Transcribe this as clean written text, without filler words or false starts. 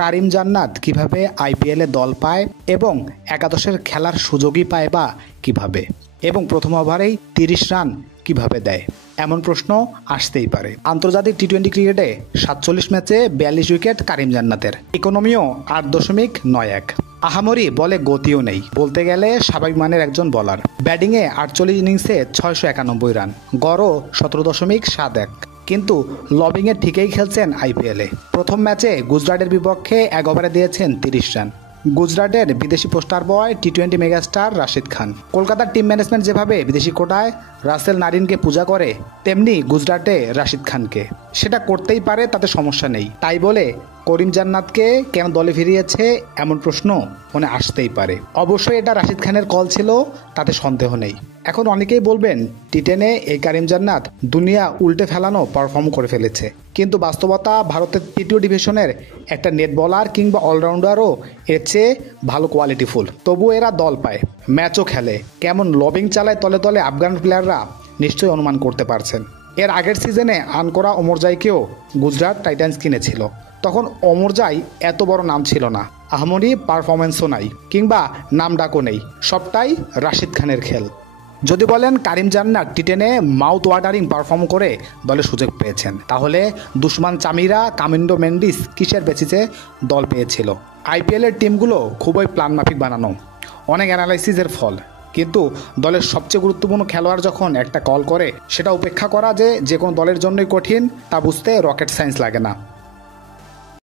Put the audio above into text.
কারিম জান্নাত কিভাবে আইপিএলে দল পায় এবং একাদশের খেলার সুযোগই পায় বা কিভাবে, এবং প্রথম ওভারেই 30 রান কিভাবে দেয়, এমন প্রশ্ন আসতেই পারে। আন্তর্জাতিক টি-20 ক্রিকেটে 47 ম্যাচে 42 উইকেট কারিম জান্নাতের, ইকোনমিও 8.91। আহামরি বলে গতিও নেই, বলতে গেলে স্বাভাবিক মানের একজন বলার। ব্যাটিংয়ে 48 ইনিংসে 691 রান, গড়ও 17.71। কিন্তু লবিংয়ে ঠিকই খেলছেন আইপিএলে। প্রথম ম্যাচে গুজরাটের বিপক্ষে 1 ওভারে দিয়েছেন 30 রান। গুজরাটের বিদেশি পোস্টার বয় টি-20 মেগাস্টার রাশিদ খান। কলকাতার টিম ম্যানেজমেন্ট যেভাবে বিদেশি কোটায় রাসেল নারিনকে পূজা করে, তেমনি গুজরাটে রাশিদ খানকে সেটা করতেই পারে, তাতে সমস্যা নেই। তাই বলে করিম জান্নাতকে কেন দলে ফিরিয়েছে এমন প্রশ্ন মনে আসতেই পারে। অবশ্যই এটা রাশিদ খানের কল ছিল, তাতে সন্দেহ নেই। এখন অনেকেই বলবেন টি-10-এ এই কারিম জান্নাত দুনিয়া উল্টে ফেলানো পারফর্ম করে ফেলেছে, কিন্তু বাস্তবতা ভারতের তৃতীয় ডিভিশনের একটা নেট বলার কিংবা অলরাউন্ডারও এর চেয়ে ভালো কোয়ালিটিফুল। তবুও এরা দল পায়, ম্যাচও খেলে। কেমন লবিং চালায় তলে তলে আফগান প্লেয়াররা নিশ্চয়ই অনুমান করতে পারছেন। এর আগের সিজনে আনকোরা ওমরজাইকেও গুজরাট টাইটান্স কিনেছিল, তখন ওমরজাই এত বড় নাম ছিল না, আহমরি পারফরমেন্সও নাই কিংবা নাম ডাকও নেই, সবটাই রাশিদ খানের খেল। যদি বলেন কারিম জান্নাত টি-10-এ মাউথ ওয়াটারিং পারফর্ম করে দলে সুযোগ পেয়েছেন, তাহলে দুশমান চামিরা, কামিন্ডো মেন্ডিস কিসের বেসিসে দল পেয়েছিল? আইপিএলের টিমগুলো খুবই প্ল্যান মাফিক বানানো, অনেক অ্যানালাইসিসের ফল। কিন্তু দলের সবচেয়ে গুরুত্বপূর্ণ খেলোয়াড় যখন একটা কল করে, সেটা উপেক্ষা করা যে কোনো দলের জন্যই কঠিন, তা বুঝতে রকেট সায়েন্স লাগে না।